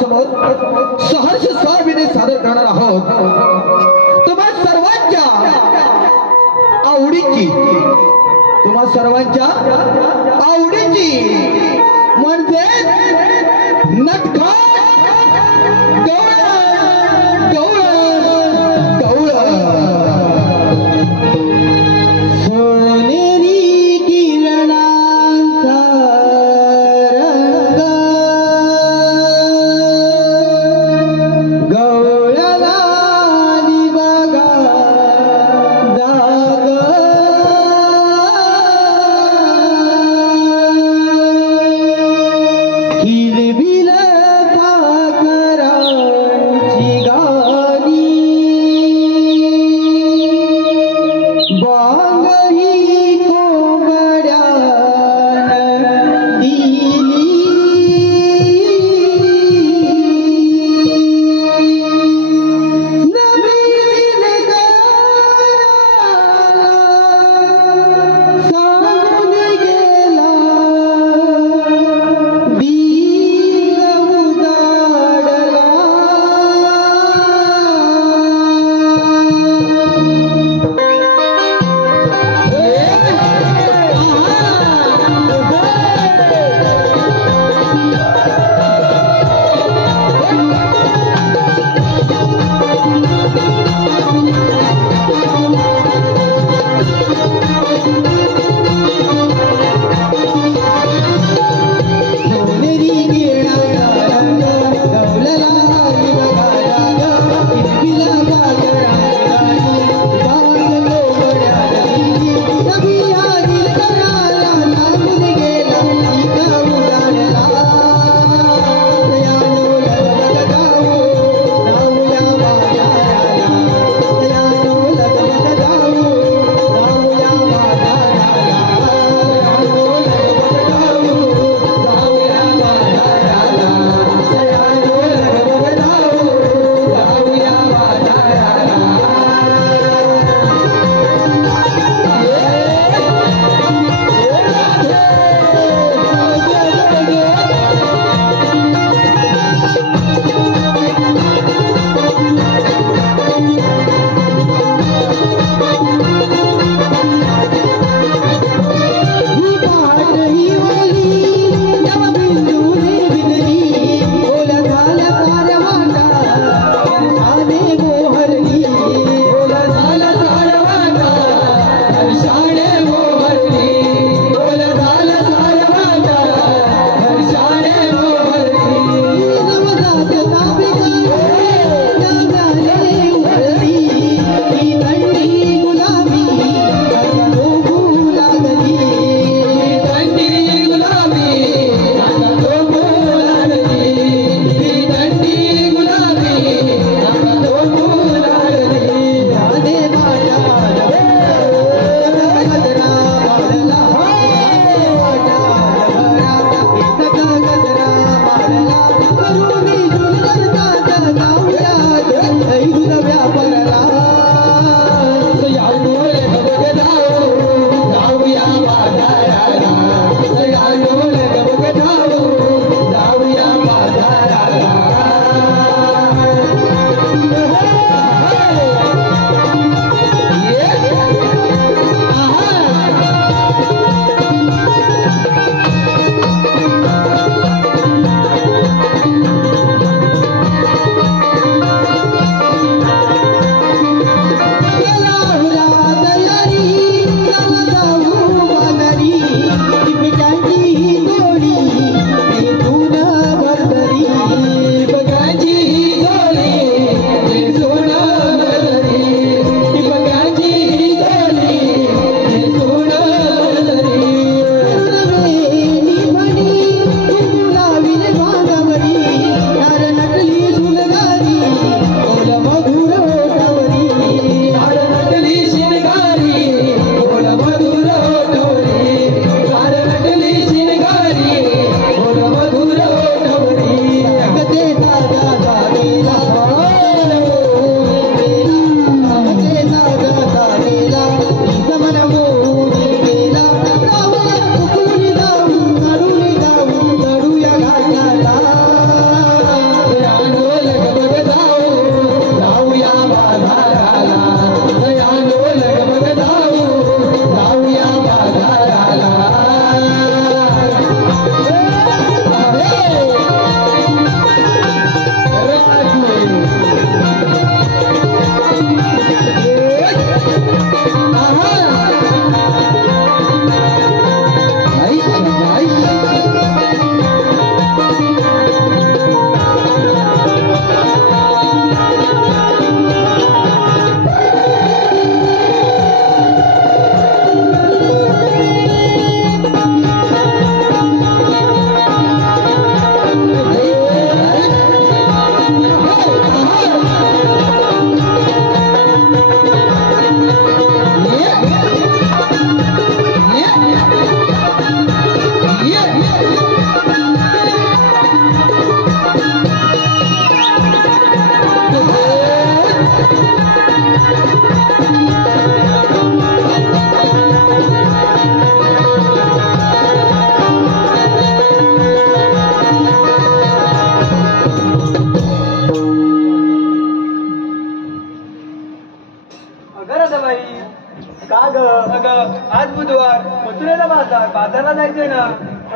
समोर सहर्ष स्वाभिने सादर करणार आहोत तुम्हा सर्वांच्या आवडीची, तुम्हा सर्वांच्या आवडीची म्हणजे नटखट गवळण गवळण गवळण सोनेरी किरणांचा रंग गवळणानी बघा जाग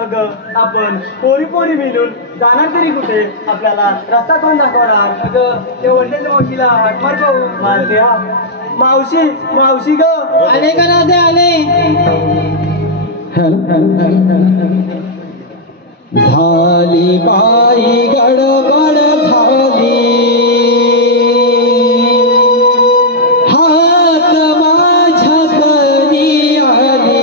अगं आपण पोरी पोरी मिळून जाणार तरी कुठे? आपल्याला रस्ता कोण दाखवणार? अगं ते वंडेच्या मावशीला हाक मार पाहू. मारते हा. मावशी मावशी ग आले का राधे आले? झाली बाई गडबड झाली, हात माझ्या करी आली.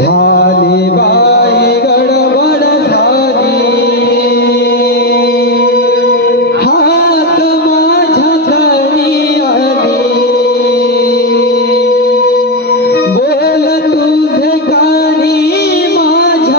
झाली बाई गडबड झाली, हात माझ्या करी आली. बोल तुझे कानी माझ्या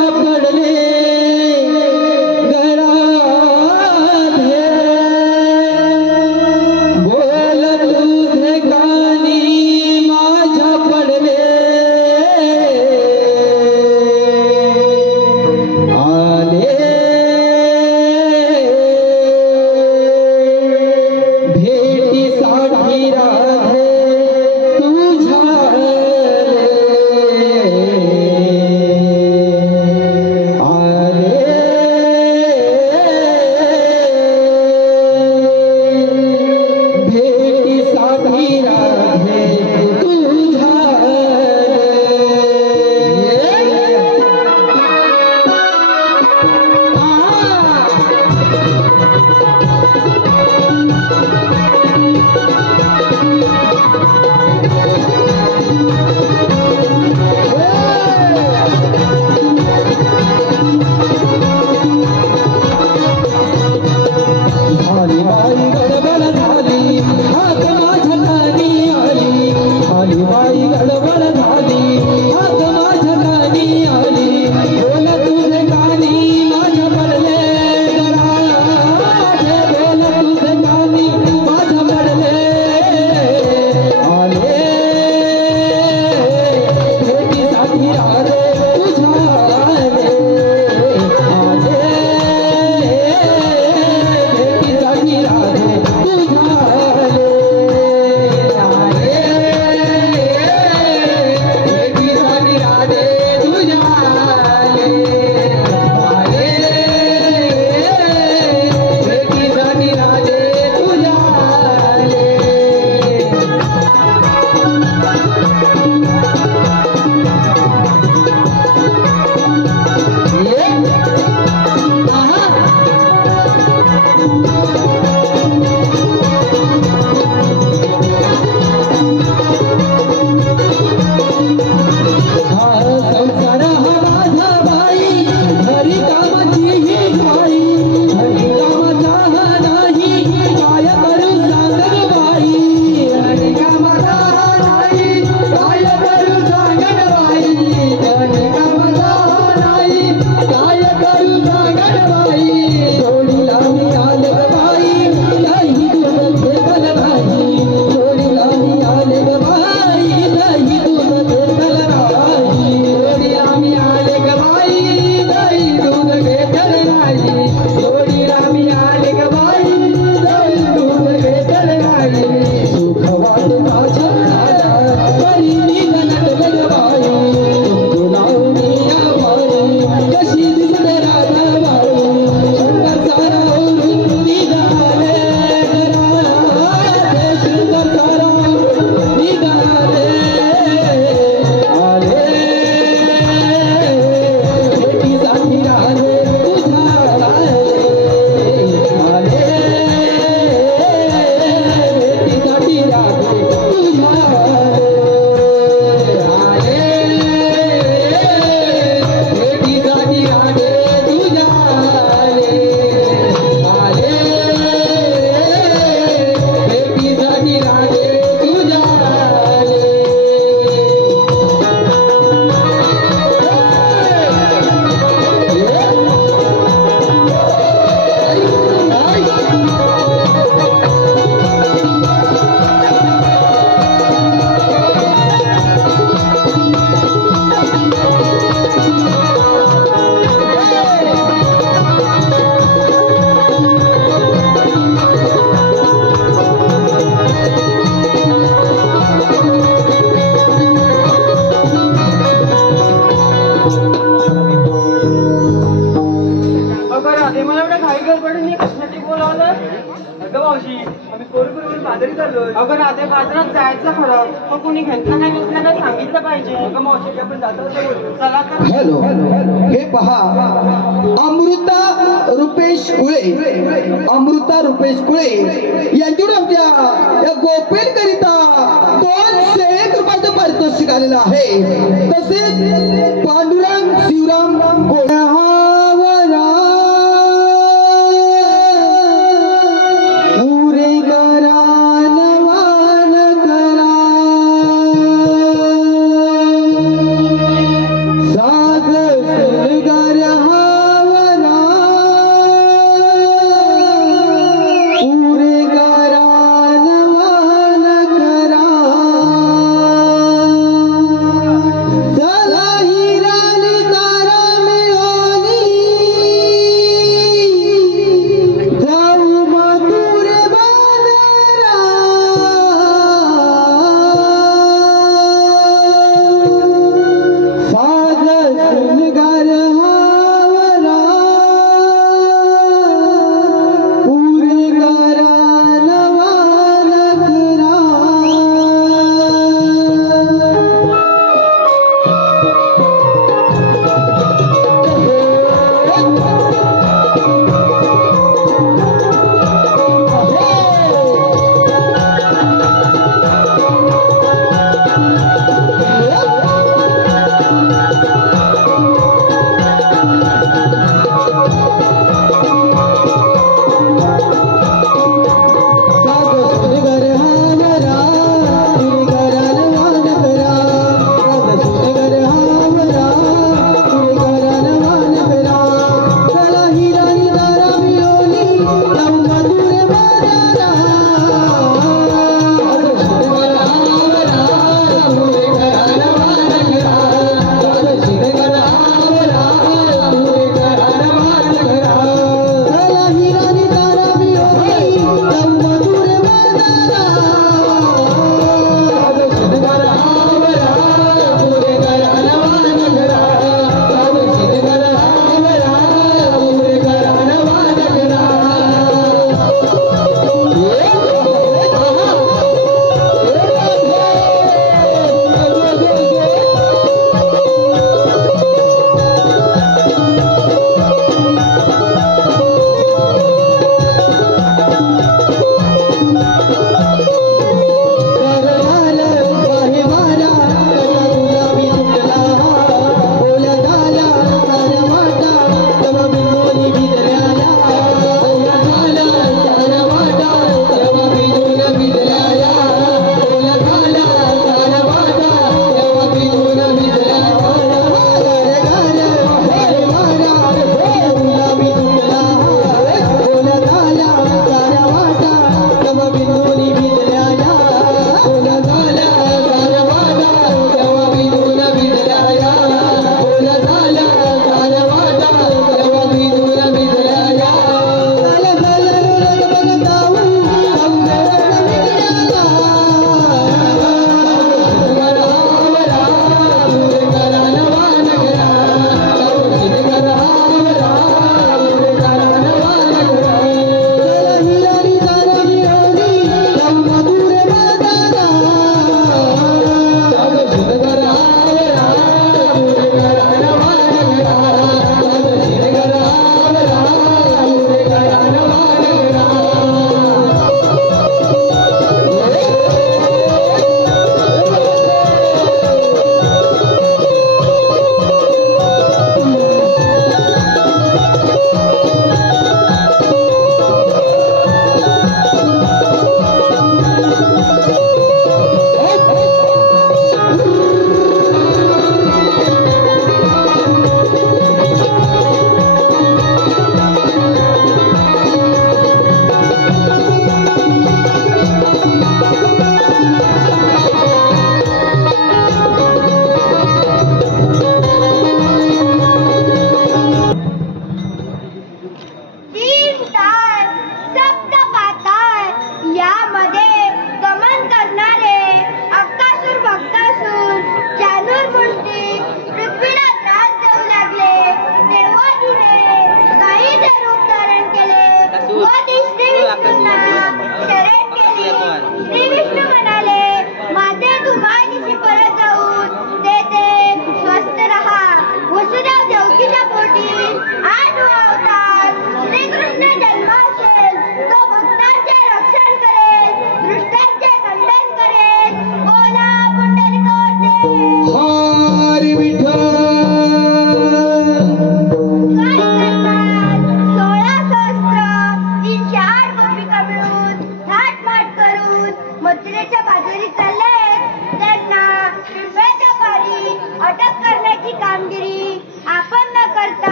मावशी आम्ही पोरी बाजारी चाललोय. अगं राधे बाजारात जायचं खरं मग कुणी घेतलं नाही घेतलं काय सांगितलं पाहिजे. अगं मावशी आपण जातो चला तर. हॅलो, हे पहा, अमृता रुपेश कुळे, अमृता रुपेश कुळे यांच्याकडून आमच्या या गोपेल करिता 201 रुपयाचं पारितोषिक आलेलं आहे. तसेच पांडुरंग शिवराम पुरे करा नवान करा साग सुनगर हावरा पुरे करा नवान करा चला हिराली तारा में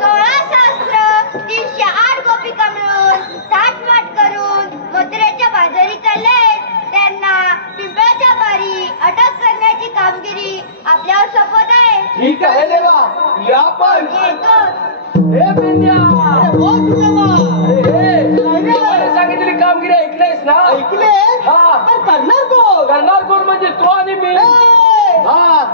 16 शास्त्र 308 गोपिका मिळून थाटमाट करून मथुरेच्या बाजारी चालले. त्यांना पिंपळाच्या बारी अटक करण्याची कामगिरी आपल्यावर सोपवत आहे. ठीक आहे देवा, या पण येतो. हे पिंड्या, सांगितलेली कामगिरी ऐकलेस ना? ऐकले. हा, करणार कोण? करणार कोण म्हणजे तू आणि मी.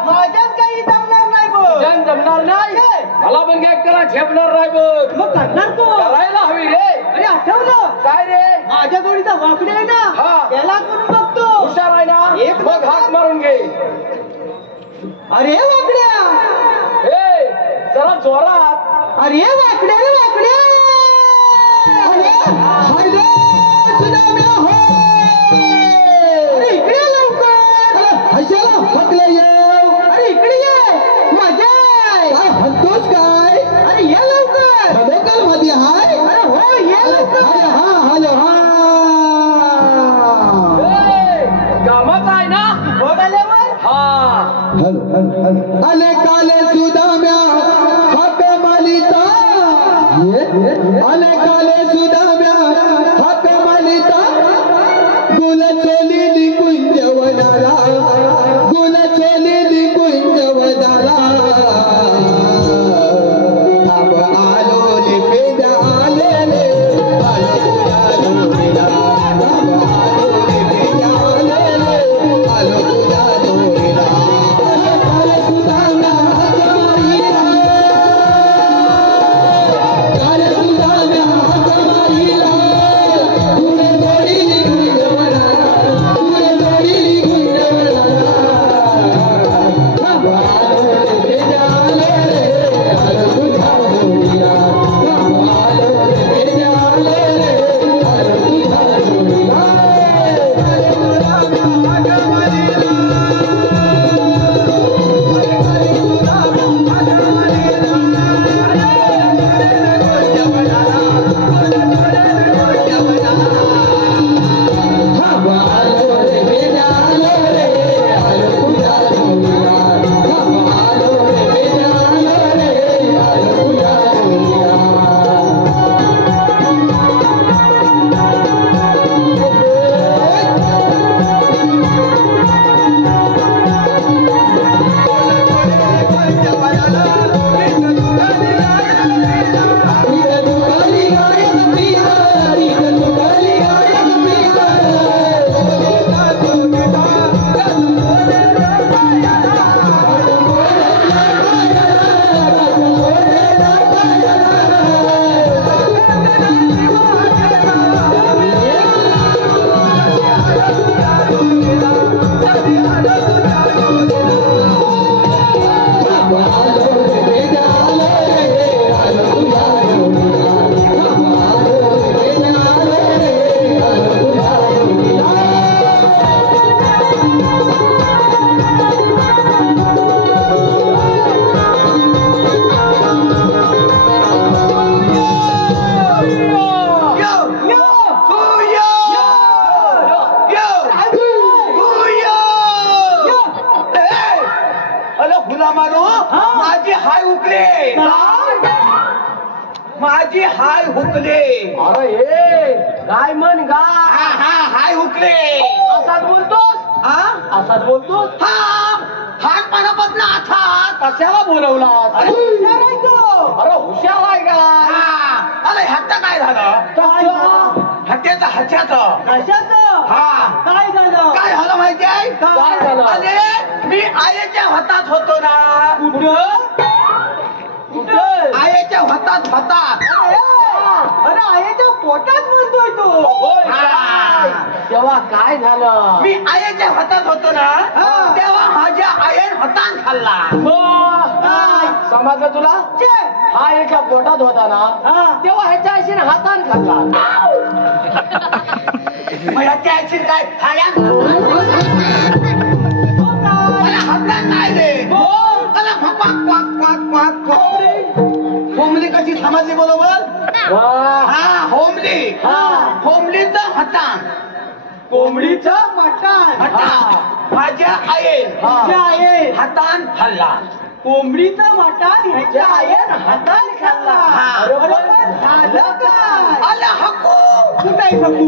माझ्याच काही जमणार नाही बघ. जमणार नाही, मला पण काय करा झेपणार नाही बघ. मग करणार कोण? करायला हवी रे. अरे आठवलं काय रे? माझ्या जोडीचा वाकडे आहे ना, त्याला करून बघतो. हुशार आहे ना, एक मग हात मारून घे. अरे वाकड्या, हे जरा जोरात. अरे वाकड्या रे वाकड्या. अरे इकडे लवकर. हशाला फकले येऊ. अरे इकडे ये, मजा आहे. काय हंतोस काय? अरे ये लवकर. मेडिकल मध्ये हाय. अरे हो ये लवकर. अरे हा हॅलो हा. कामाचं आहे ना बघ आल्यावर. हा हॅलो हॅलो हॅलो. आले काले सुदाम्या हाक मालिता. आले काले सुदाम्या हाक मालिता. गुल चोली कुंजवनाला. गुल चोली कुंजवनाला. थांब आलो ले पेजा आले ले. आलो आलो पेजा. थांब आलो ले पेजा आले ले. आलो तुझ्या जोडीला. आले काले सुदाम्या हाक मालिता. काले सुदाम्या हाक मालिता. गुल चोली कुंजवनाला. गुल चोली कुंजवनाला. थांब आलो ले पेजा आले ले. आलो तुझ्या जोडीला. थांब आलो ले पेजा आले ले. आलो तुझ्या जोडीला. थांब आलो रे पेजा आलो रे. आलो तुझ्या जोडीला. थांब आलो रे पेजा आलो रे. आलो तुझ्या जोडीला. माझी हाय हुकले. अरे हे काय म्हण गा. हाय हुकले असाच बोलतोस. असाच बोलतोस. हात पानापासून अर्थात कशाला बोलवला. अरे हुशार आहे तो. अरे हुशार आहे का. अरे ह्याचं काय झालं. हत्याचं हत्याचं कशाचं. काय झालं. काय झालं माहिती आहे. काय झालं. अरे मी आईच्या हातात होतो ना. कुठं कुठं. आईच्या हातात हातात. अरे आईच्या पोटात म्हणतोय तो. तेव्हा काय झालं. मी आईच्या हातात होतो ना, तेव्हा माझ्या आईन हातान खाल्ला. समजलं तुला. हा एका पोटात होता ना, तेव्हा ह्याच्या आईशीने हातान खाल्ला. मग ह्याच्या आईशीने काय खाया. हातान नाही रे. होमली कशी समजली बरोबर. होमली. होमलीचं हातान. कोंबडीचं मटण. माझ्या आईन हातान खाल्ला. कोंबडीचा मटण ह्याच्या आईने हाताने खाल्ला. बरोबर झालं काय? आला हक्कू. कुठे सकू?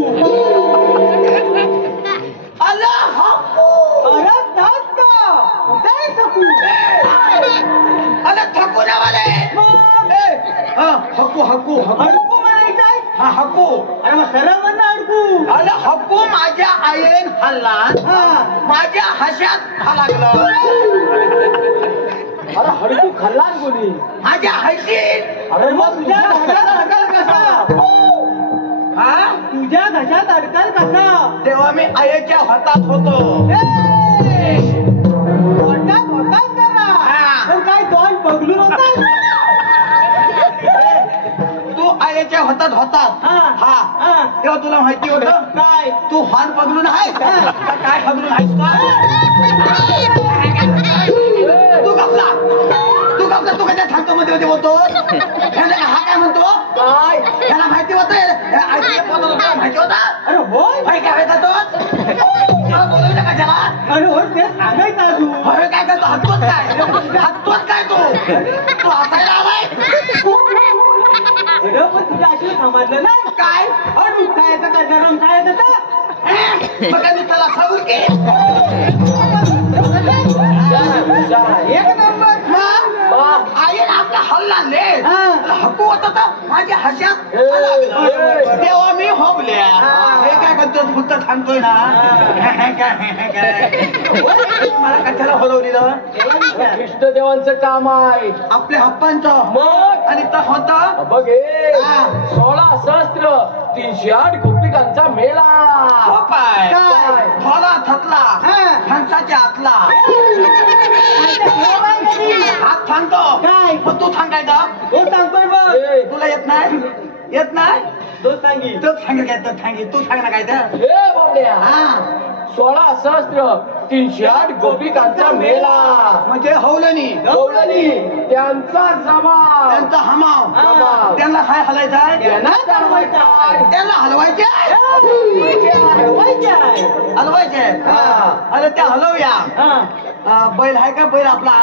आला हक्कू. अरे तास का? कुठे सकू? आला थकू ना वाले. हक्कू हक्कू हक्कू. अडकू म्हणायचंय? हा हक्कू. अरे मग सरळ म्हणणं अडकू. आला हक्कू माझ्या आईन हल्ला. माझ्या हशात हा लागला. अरे हडकू खाल्ला कोणी? माझ्या हशीत. अरे मग तुझ्या घशात अडकल कसा? हा तुझ्या घशात अडकल कसा? तेव्हा मी आईच्या हातात होतो. पोटात होताच त्याला. पण काय दोन पगलून होतात? तू आईच्या हातात होतात. हा तेव्हा तुला माहिती होतं काय? तू हान पगलून आहेस काय पगलून आहेस का? तू गपला तू कशा थांबतो मध्ये मध्ये बोलतो. हा काय म्हणतो? काय? त्याला माहिती होतं माहिती होता. अरे होय. काय काय होता तो? बोलू नका त्याला. अरे होय ते सांगायचं अजून. होय काय करतो? हसतोच काय तू हसायला आलाय. अरे पण तुझ्या आजीला समजलं ना काय अडू खायचं का गरम खायचं का? मग काय तू त्याला सांगून की एक नंबर. आईन आपला हल्ला ले हक्कू होता तर माझ्या हशात तेव्हा मी होबल्या. हे काय करतो फक्त थांबतोय ना. मला कशाला हलवून दिलं? इष्टदेवांचं काम आहे आपल्या हप्पांचं. मग आणि तर होता बघ 16 सहस्त्र 308 गोपिकांचा मेळा. काय काय? थोला थकला फणसाच्या आतला हात थांबतो. काय? मग तू थांबायचा तो सांगतोय बघ. तुला येत नाही येत नाही तो सांगी. तू सांग काय तर सांगी तू सांग ना काय तर. हे बाबड्या हा 16 सहस्त्र 308 गोपिकांचा मेळा म्हणजे हवलनी गवळणी त्यांचा जमाव. त्यांचा हमाव. जमाव. त्यांना काय हलायचा त्यांना चालवायचा. त्यांना हलवायचे हलवायचे अरे त्या हलवूया. बैल आहे का बैल आपला?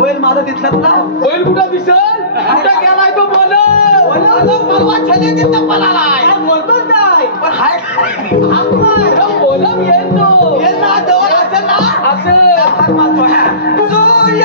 बैल माझा दिसला तुला? बैल कुठं दिसल? कुठं गेलाय तो बोल बोलतोच काय पण हाय बोलम येतो यांना जवळ असेल ना असं सूर्य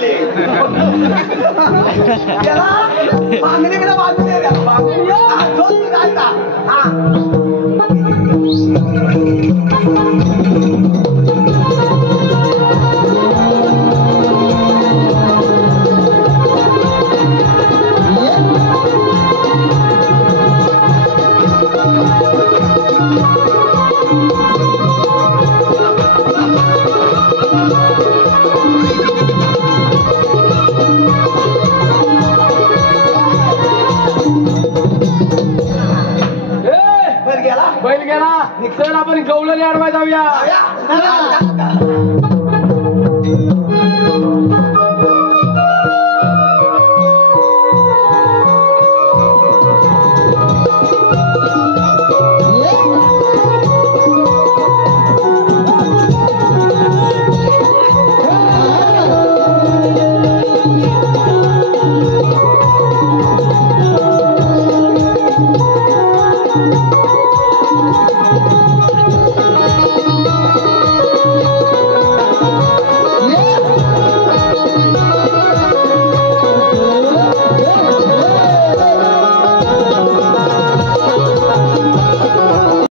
चालले त्याला मागणीकडे बाजू दे रे. हा, झोप घालता. हा. बैल गेला निघतोय आपण गवळणी अडवाय जाऊया जाऊया.